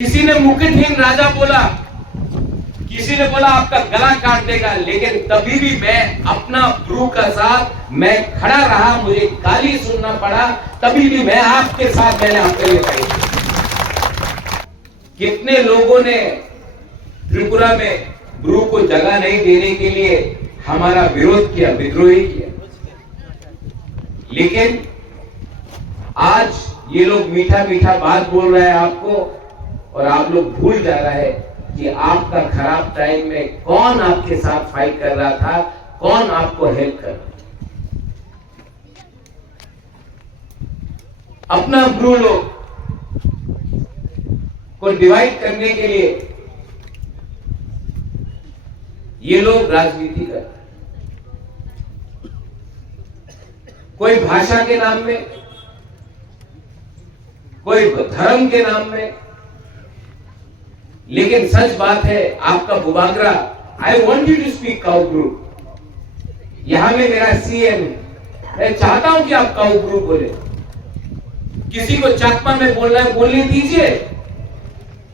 किसी ने मुकुटहीन राजा बोला, किसी ने बोला आपका गला काट देगा, लेकिन तभी भी मैं अपना गुरु का साथ मैं खड़ा रहा। मुझे गाली सुनना पड़ा, तभी भी मैं आपके साथ मैंने आपके लिए खड़ी। कितने लोगों ने त्रिपुरा में गुरु को जगह नहीं देने के लिए हमारा विरोध किया, विद्रोही किया, लेकिन आज ये लोग मीठा मीठा बात बोल रहे हैं आपको, और आप लोग भूल जा रहे हैं कि आपका खराब टाइम में कौन आपके साथ फाइट कर रहा था, कौन आपको हेल्प कर रहा था। अपना गुरु लोग को डिवाइड करने के लिए ये लोग राजनीति कर रहे हैं, कोई भाषा के नाम में, कोई धर्म के नाम में। लेकिन सच बात है, आपका बुबागरा, I want you to speak काउ गुरु। यहां में मेरा सीएम है, मैं चाहता हूं कि आप काउ गुरु बोले। किसी को चाकमा में बोलना है बोलने दीजिए,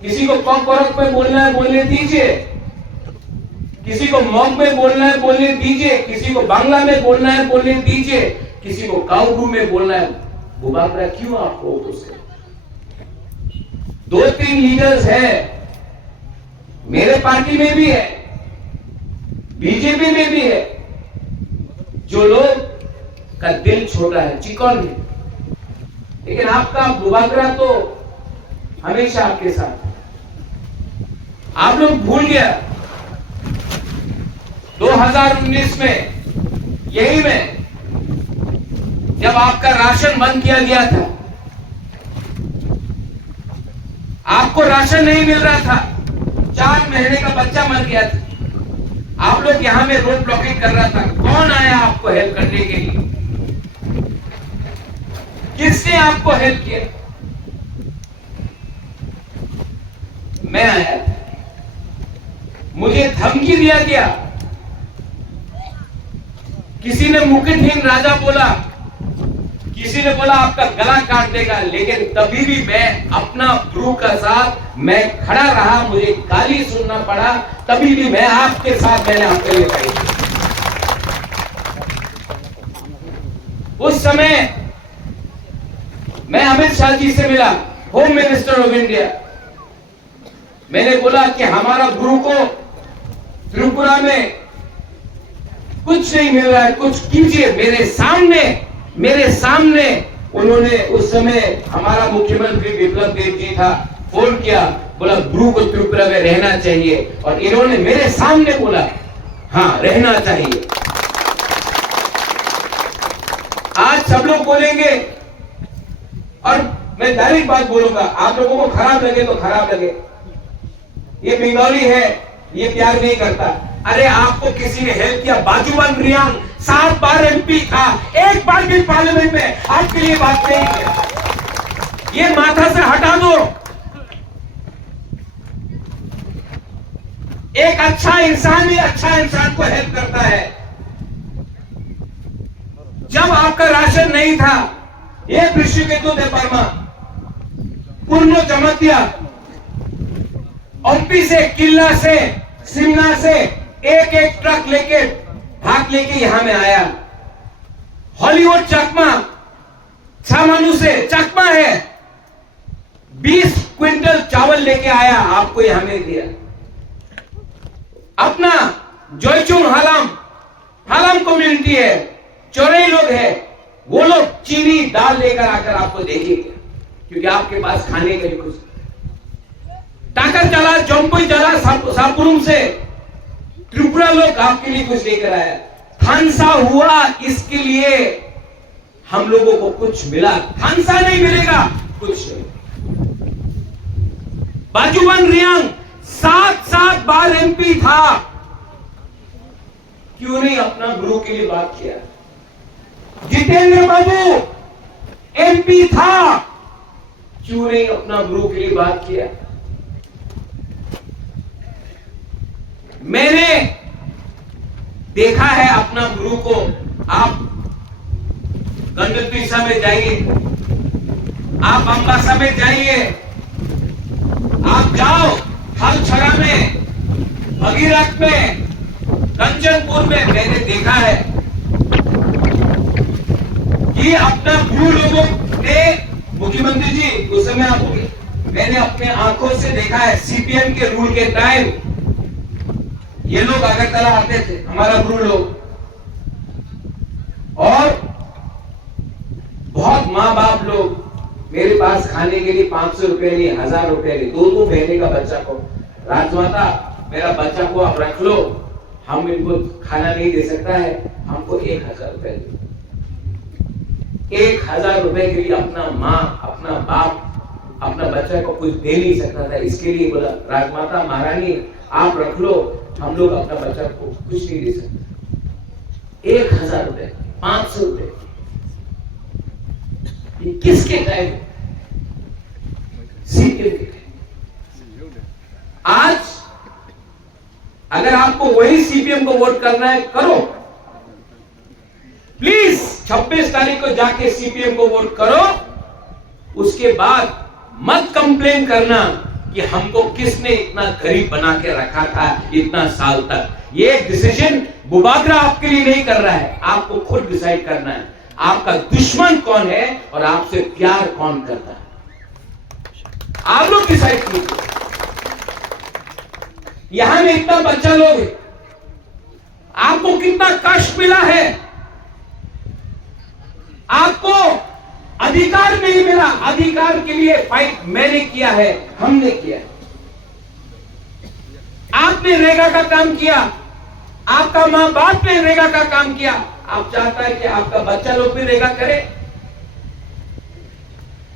किसी को कॉकरोक में बोलना है बोलने दीजिए, किसी को मॉग में बोलना है बोलने दीजिए, किसी को बांग्ला में बोलना है बोलने दीजिए, किसी को काउ गुरु में बोलना है। बुबागरा क्यों आपको उसे? 2-3 लीडर्स हैं, मेरे पार्टी में भी है, बीजेपी में भी है, जो लोग का दिल छोटा है, चिकन है, लेकिन आपका बुबागरा तो हमेशा आपके साथ है। आप लोग भूल गया 2019 में, यही में जब आपका राशन बंद किया गया था, आपको राशन नहीं मिल रहा था, 4 महीने का बच्चा मर गया था, आप लोग यहां में रोड ब्लॉकिंग कर रहा था। कौन आया आपको हेल्प करने के लिए? किसने आपको हेल्प किया? मैं आया, मुझे धमकी दिया गया, किसी ने मुकुटहीन राजा बोला, किसी ने बोला आपका गला काट देगा, लेकिन तभी भी मैं अपना गुरु का साथ मैं खड़ा रहा। मुझे गाली सुनना पड़ा, तभी भी मैं आपके साथ मैंने आपके लिए खड़ी। उस समय मैं अमित शाह जी से मिला, होम मिनिस्टर ऑफ इंडिया। मैंने बोला कि हमारा गुरु को त्रिपुरा में कुछ नहीं मिल रहा है, कुछ कीजिए। मेरे सामने उन्होंने, उस समय हमारा मुख्यमंत्री बिप्लब देव जी था, फोन किया, बोला गुरु को त्रिपुरा में रहना चाहिए, और इन्होंने मेरे सामने बोला हाँ रहना चाहिए। आज सब लोग बोलेंगे, और मैं डायरेक्ट बात बोलूंगा, आप लोगों को खराब लगे तो खराब लगे, ये बंगाली है, ये प्यार नहीं करता। अरे आपको किसी ने हेल्प किया? बाजूबन रियांग 7 बार एमपी था, एक बार भी पार्लियामेंट में आपके लिए बात नहीं किया। ये माथा से हटा दो। एक अच्छा इंसान ही अच्छा इंसान को हेल्प करता है। जब आपका राशन नहीं था, ये ऋषिकेतु देवर्मा पूर्ण जमतिया ओपी से, किला से, शिमला से एक ट्रक लेके भाग लेके यहां में आया। हॉलीवुड चकमा छामानू से चकमा है, 20 क्विंटल चावल लेके आया, आपको यहां में दिया। अपना जोईचुंग हालाम कम्युनिटी है, चौरई लोग है, वो लोग चीनी दाल लेकर आकर आपको देंगे, क्योंकि आपके पास खाने के लिए कुछ। टाकर चला, जम्पुई चला, सापुरुम से त्रिपुरा लोग आपके लिए कुछ लेकर आया। खानसा हुआ, इसके लिए हम लोगों को कुछ मिला। खानसा नहीं मिलेगा, कुछ नहीं। बाजूबन रियांग 7 बार एमपी था, क्यों नहीं अपना गुरु के लिए बात किया? जितेंद्र बाबू एमपी था, क्यों नहीं अपना गुरु के लिए बात किया? मैंने देखा है अपना गुरु को। आप गंडकीसा में जाइए, आप अंबासा में जाइए, आप जाओ हलछड़ा में, भगीरथ में, कंचनपुर में, मैंने देखा है कि अपना ब्रू लोगों ने, मुख्यमंत्री जी उस समय आप, मैंने अपने आंखों से देखा है सीपीएम के रूल के टाइम ये लोग अगरतला आते थे, हमारा ब्रू लोग, और बहुत माँ बाप लोग मेरे पास खाने के लिए 500 रुपए नहीं, 1000 रुपए नहीं, 2 महीने का बच्चा को, राजमाता मेरा बच्चा को आप रख लो, हम इनको खाना नहीं दे सकता है, हमको 1000 रुपए दो। 1000 रुपए के लिए अपना माँ, अपना बाप अपना बच्चा को कुछ दे नहीं सकता था, इसके लिए बोला राजमाता महारानी आप रख लो, हम लोग अपना बच्चा को कुछ नहीं दे सकते। 1000 रुपए, 500 रुपए, ये किसके गए? सीपीएम के। आज अगर आपको वही सीपीएम को वोट करना है, करो प्लीज, 26 तारीख को जाके सीपीएम को वोट करो। उसके बाद मत कंप्लेन करना कि हमको किसने इतना गरीब बना के रखा था इतना साल तक। ये डिसीजन बुबागरा आपके लिए नहीं कर रहा है, आपको खुद डिसाइड करना है आपका दुश्मन कौन है और आपसे प्यार कौन करता है, आप लोग डिसाइड कीजिए। यहां में इतना बच्चा लोग है, आपको कितना कष्ट मिला है, आपको अधिकार नहीं मिला, अधिकार के लिए फाइट मैंने किया है, हमने किया है। आपने रेगा का काम किया, आपका मां बाप ने रेगा का काम किया, आप चाहता है कि आपका बच्चा लोग भी रेगा करे?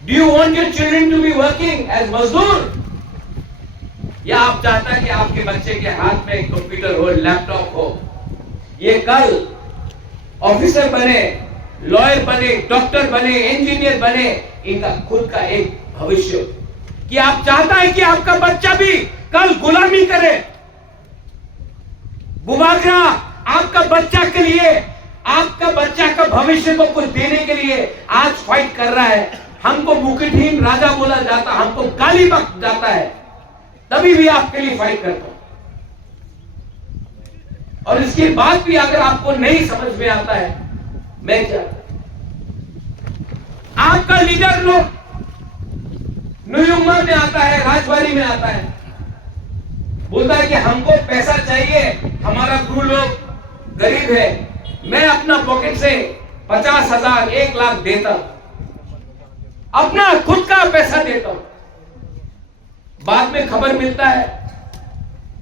Do you want your children to be working as मजदूर? या आप चाहता है कि आपके बच्चे के हाथ में कंप्यूटर हो, लैपटॉप हो, ये कल ऑफिसर बने, लॉयर बने, डॉक्टर बने, इंजीनियर बने, इनका खुद का एक भविष्य, कि आप चाहता है कि आपका बच्चा भी कल गुलामी करे? बुबागरा आपका बच्चा के लिए, आपका बच्चा का भविष्य को कुछ देने के लिए आज फाइट कर रहा है। हमको मुकुटहीन राजा बोला जाता, हमको गाली बक जाता है, तभी भी आपके लिए फाइट करता हूं। और इसके बाद भी अगर आपको नहीं समझ में आता है मैं क्या, आपका लीडर लोग न्यूयुम्मा में आता है, राजबाड़ी में आता है, बोलता है कि हमको पैसा चाहिए, हमारा गुरु लोग गरीब है, मैं अपना पॉकेट से 50,000 1 लाख देता, अपना खुद का पैसा देता हूं। बाद में खबर मिलता है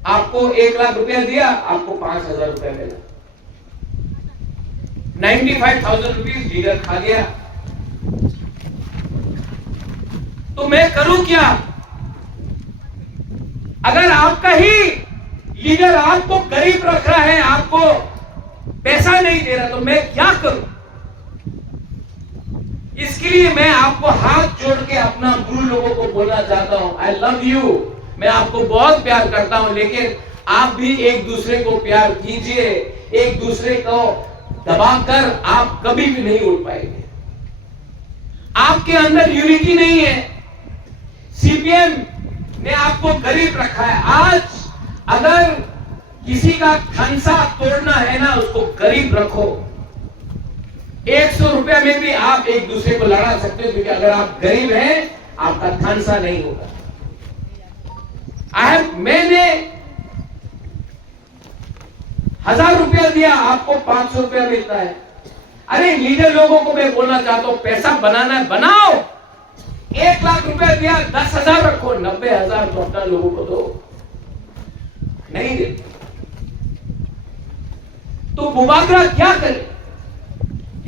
आपको 1 लाख रुपया दिया, आपको 5,000 रुपया मिला, 95,000 रुपीज लीडर खा गया। तो मैं करूं क्या? अगर आपका ही लीडर आपको गरीब रख रहा है, आपको पैसा नहीं दे रहा, तो मैं क्या करूं? इसके लिए मैं आपको हाथ जोड़ के अपना गुरु लोगों को बोलना चाहता हूं, आई लव यू, मैं आपको बहुत प्यार करता हूं, लेकिन आप भी एक दूसरे को प्यार कीजिए, एक दूसरे को दबाकर आप कभी भी नहीं उठ पाएंगे। आपके अंदर यूनिटी नहीं है, सीपीएम ने आपको गरीब रखा है। आज अगर किसी का खंसा तोड़ना है ना, उसको गरीब रखो, 100 रुपया में भी आप एक दूसरे को लड़ा सकते हो, क्योंकि अगर आप गरीब हैं आपका खंसा नहीं होगा। मैंने 1000 रुपया दिया, आपको 500 रुपया मिलता है। अरे लीडर लोगों को मैं बोलना चाहता हूं, पैसा बनाना है बनाओ, 1 लाख रुपया दिया, 10,000 रखो, 90,000 तो अपना लोगों को दो, नहीं दे तो बुबागरा क्या करे?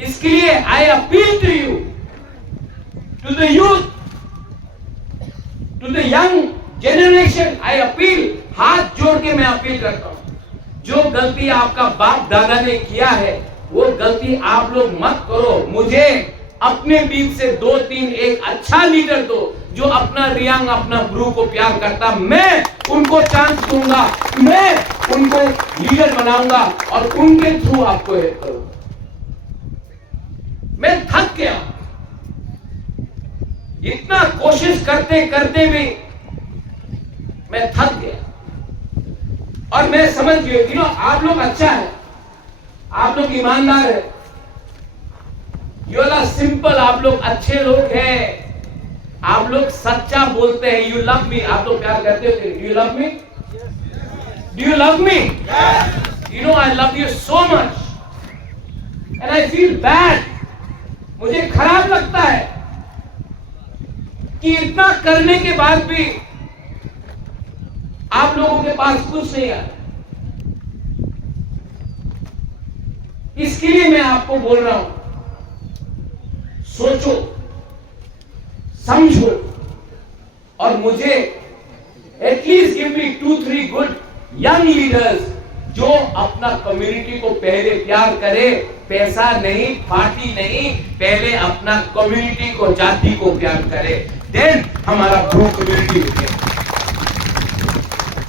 इसके लिए I appeal to you, to the youth, to the young generation, I appeal, हाथ जोड़ के मैं अपील करता हूं, जो गलती आपका बाप दादा ने किया है वो गलती आप लोग मत करो। मुझे अपने बीच से 2-3 एक अच्छा लीडर दो, जो अपना रियांग, अपना ब्रू को प्यार करता, मैं उनको चांस दूंगा, मैं उनको लीडर बनाऊंगा और उनके थ्रू आपको हेल्प करूंगा। मैं थक गया, इतना कोशिश करते करते भी मैं थक गया और मैं समझ गया आप लोग अच्छा है, आप लोग ईमानदार है, यू आर सिंपल, आप लोग अच्छे लोग हैं, आप लोग सच्चा बोलते हैं, यू लव मी, आप लोग प्यार करते हो, do you love me, do you love me, you know I love you so much and I feel bad, मुझे खराब लगता है कि इतना करने के बाद भी आप लोगों के पास कुछ नहीं है। इसके लिए मैं आपको बोल रहा हूं, सोचो, समझो और मुझे at least give me 2-3 good young leaders जो अपना कम्युनिटी को पहले प्यार करे, पैसा नहीं, पार्टी नहीं, पहले अपना कम्युनिटी को, जाति को प्यार करे, देन हमारा ब्रू कम्युनिटी